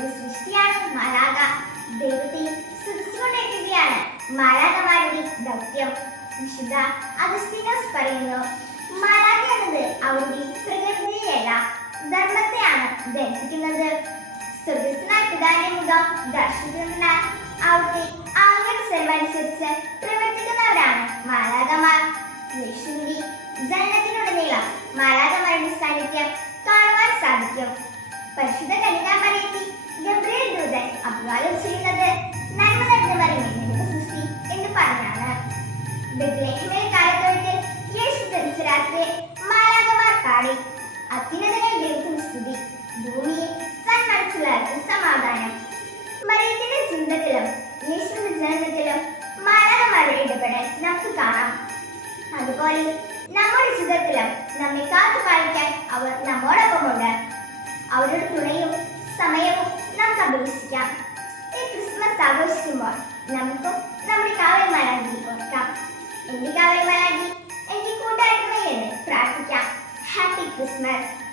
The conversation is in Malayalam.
ഒരു സൃഷ്ടിയാണ് മാലാക ദൈവത്തിൽ സ്തുതിച്ചുകൊണ്ടിരിക്കുകയാണ് മാലാകമാരുടെ ദൗത്യം വിശുദ്ധ അഗസ്തീനോസ് പറയുന്നു. മാലാക എന്നത് അവരുടെ പ്രകൃതിയിലല്ല ധർമ്മത്തെയാണ് ധരിപ്പിക്കുന്നത് സ്വർഗത്തിനായി പിതാവിന്റെ മുഖം ദർശിക്കുന്നതിനാൽ അവർക്ക് ആകെ ശ്രമനുസരിച്ച് പ്രവർത്തിക്കുന്നവരാണ് മാലാകമാർ യേശുവിന്റെ ജനനത്തിനുടനീളം സാന്നിധ്യം കാണുവാൻ സാധിക്കും. പരിശുദ്ധ ജനനത്തിലും മാലാഖമാരുടെ ഇടപെടൽ നമുക്ക് നമ്മുടെ ക്രിസ്മസ് ആഘോഷിക്കുമ്പോൾ നമുക്കും Christmas.